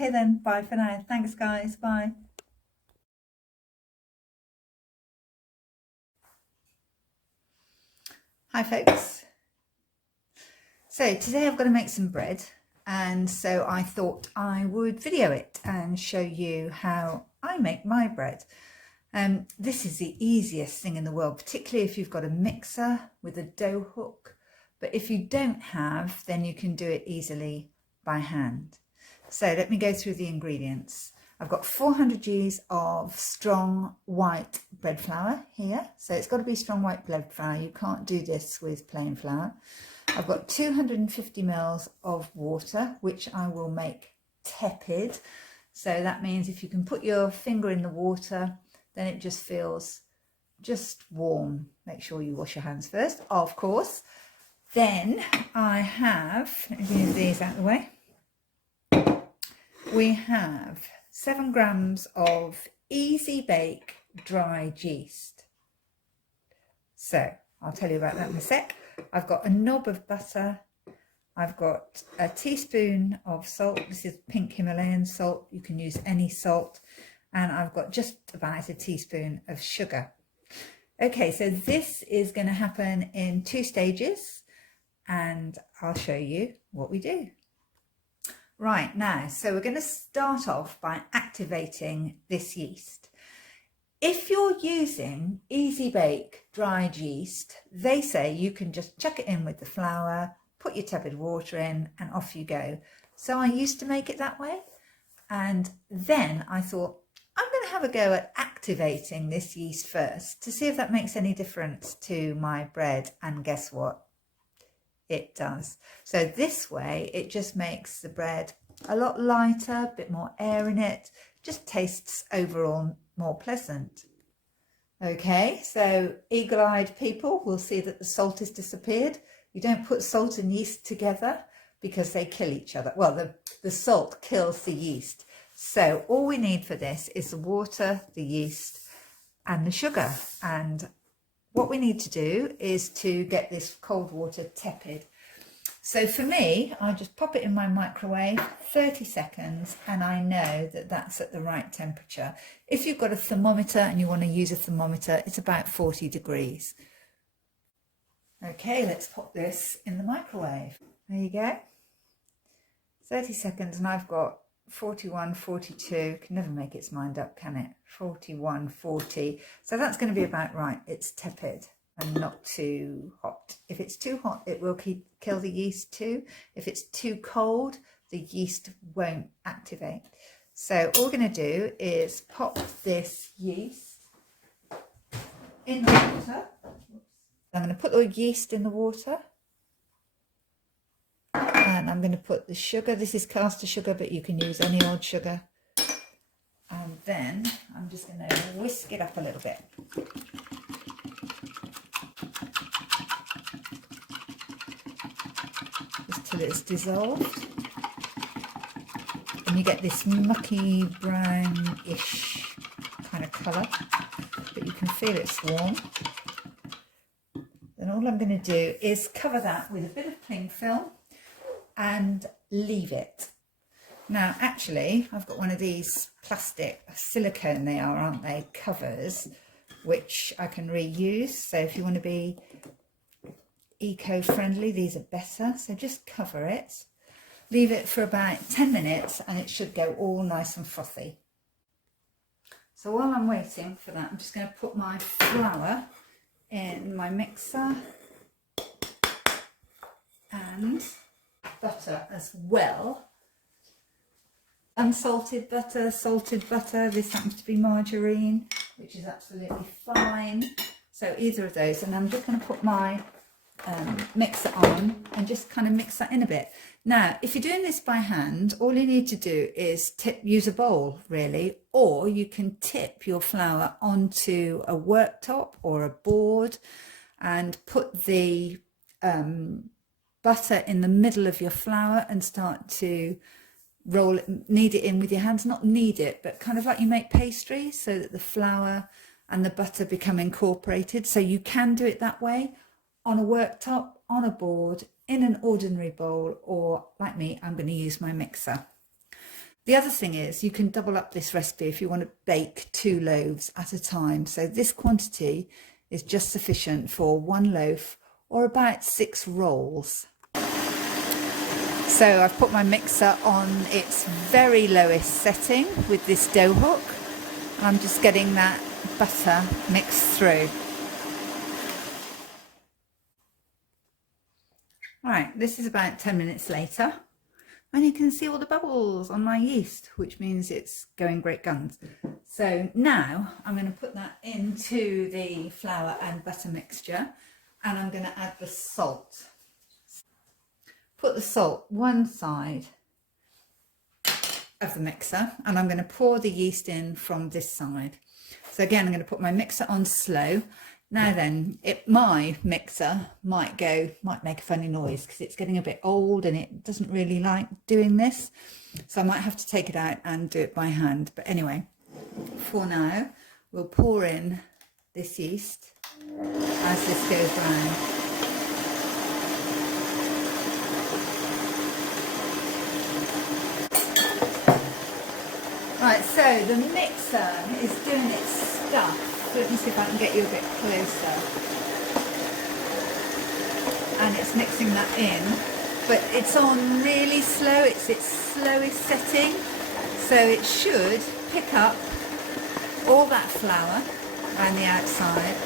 Okay then, bye for now. Thanks guys, bye. Hi folks. So today I've got to make some bread, and so I thought I would video it and show you how I make my bread. This is the easiest thing in the world, particularly if you've got a mixer with a dough hook. But if you don't have, then you can do it easily by hand. So let me go through the ingredients. I've got 400 G's of strong white bread flour here. So it's got to be strong white bread flour. You can't do this with plain flour. I've got 250 mils of water, which I will make tepid. So that means if you can put your finger in the water, then it just feels just warm. Make sure you wash your hands first, of course. Then I have, let me move these out of the way. We have 7 grams of easy bake dry yeast. So I'll tell you about that in a sec. I've got a knob of butter. I've got a teaspoon of salt. This is pink Himalayan salt. You can use any salt. And I've got just about a teaspoon of sugar. Okay, so this is going to happen in 2 stages, and I'll show you what we do. Right, now, so we're going to start off by activating this yeast. If you're using easy bake dried yeast, they say you can just chuck it in with the flour, put your tepid water in, and off you go. So I used to make it that way, and then I thought, I'm going to have a go at activating this yeast first to see if that makes any difference to my bread, and guess what? It does. So this way it just makes the bread a lot lighter, a bit more air in it, just tastes overall more pleasant. Okay, so eagle-eyed people will see that the salt has disappeared. You don't put salt and yeast together because they kill each other. Well, the salt kills the yeast. So all we need for this is the water, the yeast and the sugar. And what we need to do is to get this cold water tepid. So for me, I just pop it in my microwave, 30 seconds, and I know that that's at the right temperature. If you've got a thermometer and you want to use a thermometer, it's about 40 degrees. Okay, let's pop this in the microwave. There you go. 30 seconds, and I've got 41, 42, can never make its mind up, can it? 41, 40. So that's going to be about right. It's tepid and not too hot. If it's too hot, it will kill the yeast too. If it's too cold, the yeast won't activate. So all we're going to do is pop this yeast in the water. I'm going to put the yeast in the water. And I'm going to put the sugar. This is caster sugar, but you can use any old sugar. And then I'm just going to whisk it up a little bit. Just till it's dissolved. And you get this mucky brownish kind of colour, but you can feel it's warm. Then all I'm going to do is cover that with a bit of cling film and leave it. Now actually I've got one of these plastic silicone, they are, aren't they, covers, which I can reuse. So if you want to be eco-friendly, these are better. So just cover it, leave it for about 10 minutes and it should go all nice and frothy. So while I'm waiting for that, I'm just going to put my flour in my mixer and butter as well. Unsalted butter, salted butter, this happens to be margarine, which is absolutely fine. So either of those, and I'm just going to put my mixer on and just kind of mix that in a bit. Now, if you're doing this by hand, all you need to do is use a bowl really, or you can tip your flour onto a worktop or a board and put the butter in the middle of your flour and start to roll it, knead it in with your hands, not knead it, but kind of like you make pastry, so that the flour and the butter become incorporated. So you can do it that way, on a worktop, on a board, in an ordinary bowl, or like me, I'm going to use my mixer. The other thing is you can double up this recipe if you want to bake 2 loaves at a time. So this quantity is just sufficient for 1 loaf or about 6 rolls. So I've put my mixer on its very lowest setting with this dough hook. I'm just getting that butter mixed through. Right, this is about 10 minutes later, and you can see all the bubbles on my yeast, which means it's going great guns. So now I'm going to put that into the flour and butter mixture, and I'm going to add the salt. Put the salt one side of the mixer, and I'm going to pour the yeast in from this side. So again, I'm going to put my mixer on slow. Now then, my mixer might make a funny noise because it's getting a bit old and it doesn't really like doing this. So I might have to take it out and do it by hand. But anyway, for now, we'll pour in this yeast as this goes round. Right, so the mixer is doing its stuff. Let me see if I can get you a bit closer. And it's mixing that in, but it's on really slow. It's its slowest setting, so it should pick up all that flour around the outside,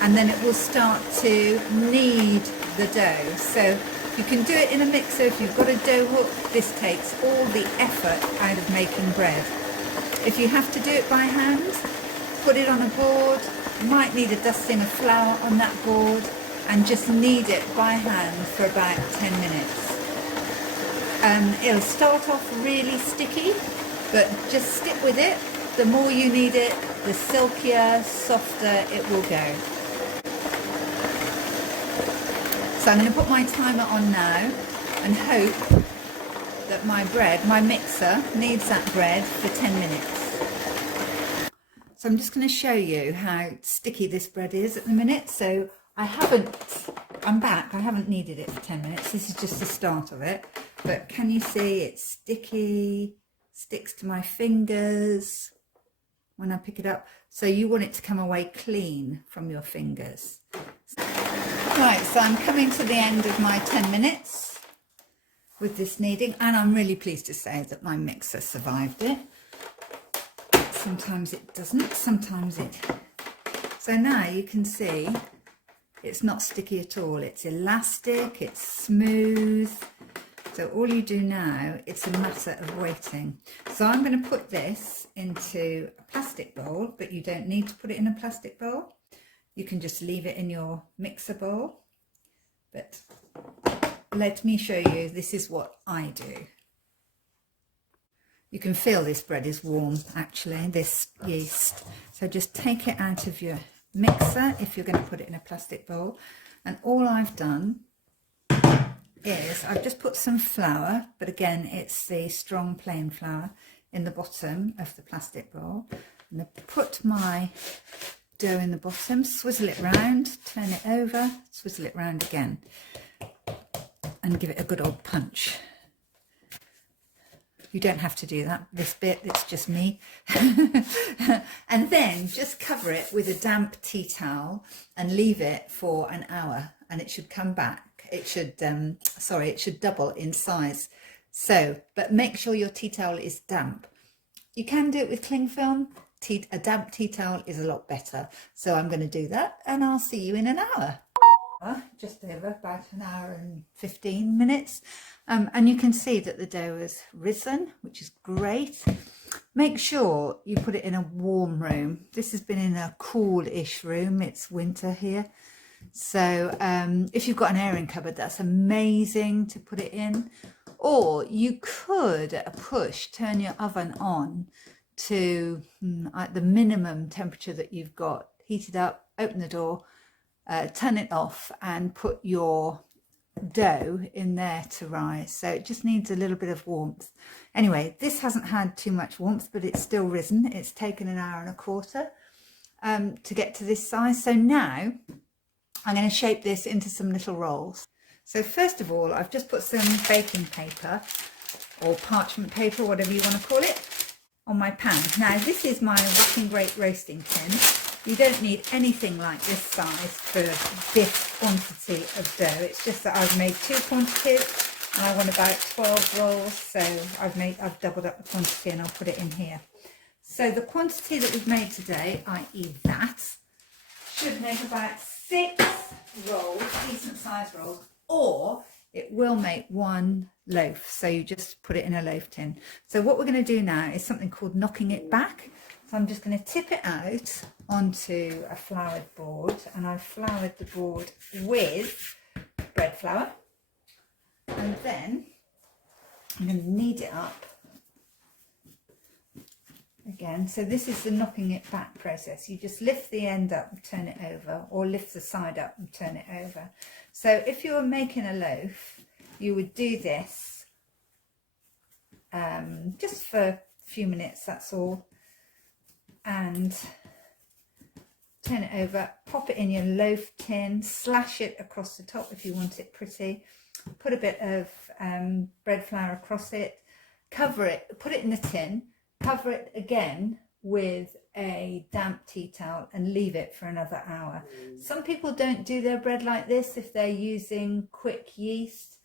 and then it will start to knead the dough. So you can do it in a mixer if you've got a dough hook. This takes all the effort out of making bread. If you have to do it by hand, put it on a board. You might need a dusting of flour on that board and just knead it by hand for about 10 minutes. It'll start off really sticky, but just stick with it. The more you knead it, the silkier, softer it will go. So I'm going to put my timer on now and hope that my mixer kneads that bread for 10 minutes. So I'm just going to show you how sticky this bread is at the minute. So I'm back. I haven't kneaded it for 10 minutes. This is just the start of it. But can you see it's sticky, sticks to my fingers when I pick it up. So you want it to come away clean from your fingers. Right, so I'm coming to the end of my 10 minutes with this kneading, and I'm really pleased to say that my mixer survived it. Sometimes it doesn't, sometimes it. So now you can see it's not sticky at all. It's elastic, it's smooth. So all you do now, it's a matter of waiting. So I'm going to put this into a plastic bowl, but you don't need to put it in a plastic bowl. You can just leave it in your mixer bowl. But let me show you, this is what I do. You can feel this bread is warm, actually, this yeast. So just take it out of your mixer if you're going to put it in a plastic bowl. And all I've done is I've just put some flour, but again, it's the strong plain flour in the bottom of the plastic bowl. I'm going to put my dough in the bottom, swizzle it round, turn it over, swizzle it round again, and give it a good old punch. You don't have to do that, this bit, it's just me. And then just cover it with a damp tea towel and leave it for an hour, and it should come back. It should, it should double in size. So, but make sure your tea towel is damp. You can do it with cling film. A damp tea towel is a lot better. So I'm going to do that, and I'll see you in an hour. Just over about an hour and 15 minutes. And you can see that the dough has risen, which is great. Make sure you put it in a warm room. This has been in a cool-ish room. It's winter here. So if you've got an airing cupboard, that's amazing to put it in. Or you could, at a push, turn your oven on to at the minimum temperature that you've got. Heat it up, open the door, turn it off, and put your dough in there to rise. So it just needs a little bit of warmth. Anyway, this hasn't had too much warmth, but it's still risen. It's taken an hour and a quarter to get to this size. So now I'm going to shape this into some little rolls. So first of all, I've just put some baking paper or parchment paper, whatever you want to call it, on my pan. Now this is my wrapping great roasting tin. You don't need anything like this size for this quantity of dough. It's just that I've made 2 quantities and I want about 12 rolls, so I've doubled up the quantity and I'll put it in here. So the quantity that we've made today, i.e. that, should make about 6 rolls, decent sized rolls, or it will make 1 loaf. So you just put it in a loaf tin. So what we're going to do now is something called knocking it back. So I'm just going to tip it out onto a floured board, and I've floured the board with bread flour, and then I'm going to knead it up again. So this is the knocking it back process. You just lift the end up and turn it over, or lift the side up and turn it over. So if you were making a loaf, you would do this just for a few minutes, that's all, and turn it over, pop it in your loaf tin, slash it across the top if you want it pretty, put a bit of bread flour across it, cover it, put it in the tin, cover it again with a damp tea towel and leave it for another hour. Some people don't do their bread like this if they're using quick yeast.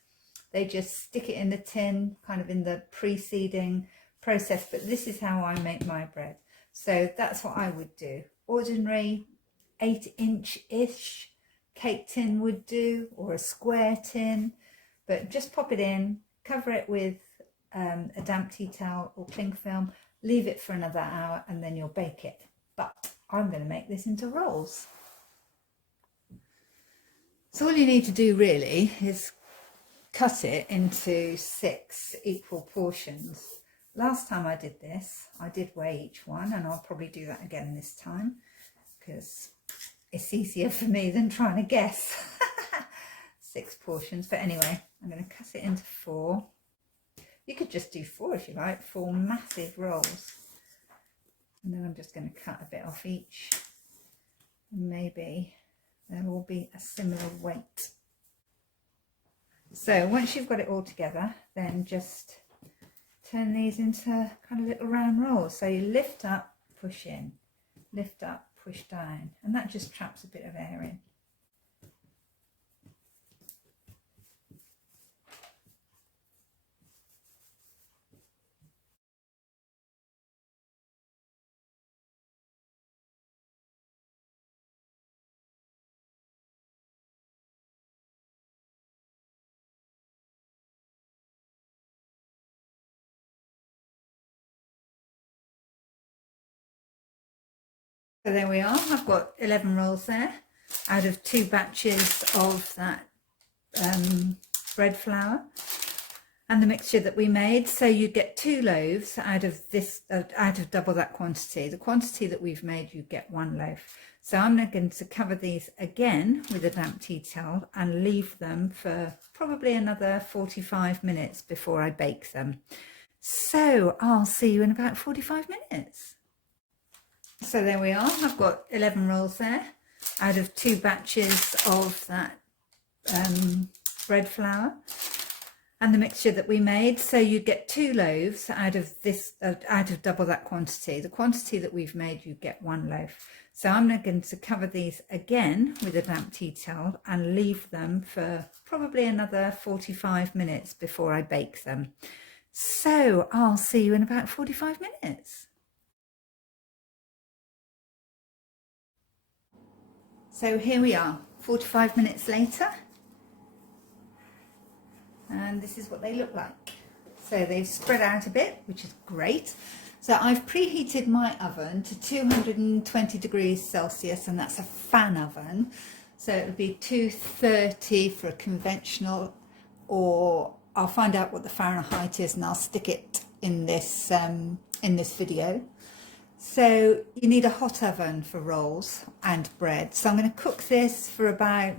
They just stick it in the tin, kind of in the preceding process, but this is how I make my bread. So that's what I would do. Ordinary 8-inch-ish cake tin would do, or a square tin, but just pop it in, cover it with a damp tea towel or cling film, leave it for another hour, and then you'll bake it. But I'm going to make this into rolls. So all you need to do really is cut it into 6 equal portions. Last time I did this, I did weigh each one, and I'll probably do that again this time because it's easier for me than trying to guess. 6 portions, but anyway, I'm going to cut it into 4. You could just do 4 if you like, 4 massive rolls. And then I'm just going to cut a bit off each. Maybe there will be a similar weight. So once you've got it all together, then just turn these into kind of little round rolls. So you lift up, push in, lift up, push down, and that just traps a bit of air in. So there we are, I've got 11 rolls there out of 2 batches of that bread flour and the mixture that we made. So you get 2 loaves out of this, out of double that quantity. The quantity that we've made, you get 1 loaf. So I'm now going to cover these again with a damp tea towel and leave them for probably another 45 minutes before I bake them. So I'll see you in about 45 minutes. So there we are, I've got 11 rolls there out of 2 batches of that bread flour and the mixture that we made. So you get 2 loaves out of this, out of double that quantity. The quantity that we've made, you get 1 loaf. So I'm now going to cover these again with a damp tea towel and leave them for probably another 45 minutes before I bake them. So I'll see you in about 45 minutes. So here we are, 45 minutes later, and this is what they look like. So they've spread out a bit, which is great. So I've preheated my oven to 220 degrees Celsius, and that's a fan oven. So it would be 230 for a conventional, or I'll find out what the Fahrenheit is and I'll stick it in this video. So you need a hot oven for rolls and bread. So I'm going to cook this for about,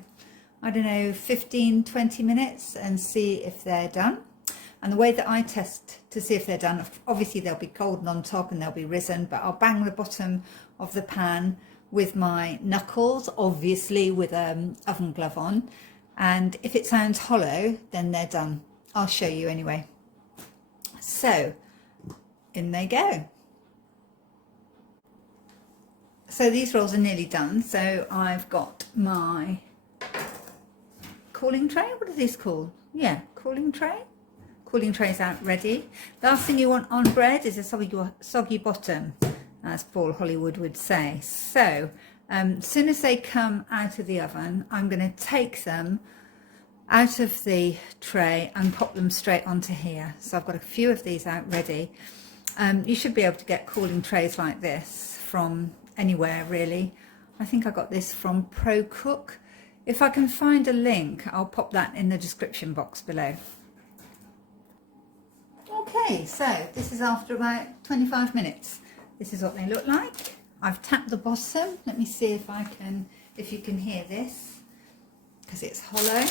I don't know, 15-20 minutes and see if they're done. And the way that I test to see if they're done, obviously they'll be golden on top and they'll be risen, but I'll bang the bottom of the pan with my knuckles, obviously with an oven glove on. And if it sounds hollow, then they're done. I'll show you anyway. So in they go. So these rolls are nearly done. So I've got my cooling tray. What are these called? Yeah, cooling tray. Cooling trays out ready. Last thing you want on bread is a soggy bottom, as Paul Hollywood would say. So as soon as they come out of the oven, I'm going to take them out of the tray and pop them straight onto here. So I've got a few of these out ready. You should be able to get cooling trays like this from anywhere really. I think I got this from Pro Cook. If I can find a link, I'll pop that in the description box below. Okay, so this is after about 25 minutes. This is what they look like. I've tapped the bottom. Let me see if you can hear this, because it's hollow.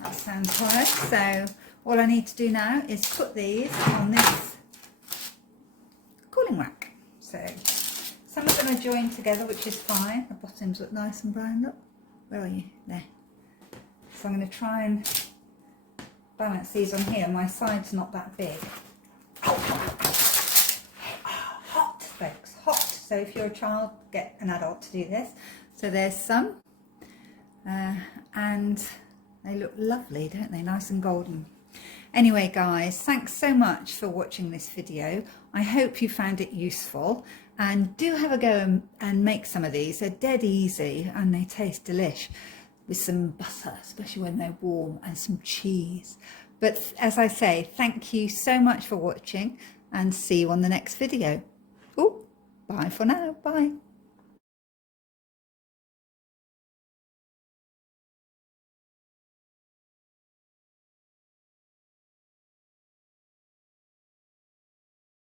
That sounds hollow. So all I need to do now is put these on this cooling rack. So some of them are joined together, which is fine. The bottoms look nice and brown. Look, where are you? There. So I'm going to try and balance these on here. My side's not that big. Hot, folks, hot. So if you're a child, get an adult to do this. So there's some, and they look lovely, don't they? Nice and golden. Anyway, guys, thanks so much for watching this video. I hope you found it useful, and do have a go and make some of these. They're dead easy and they taste delish, with some butter, especially when they're warm, and some cheese. But as I say, thank you so much for watching, and see you on the next video. Oh, bye for now. Bye.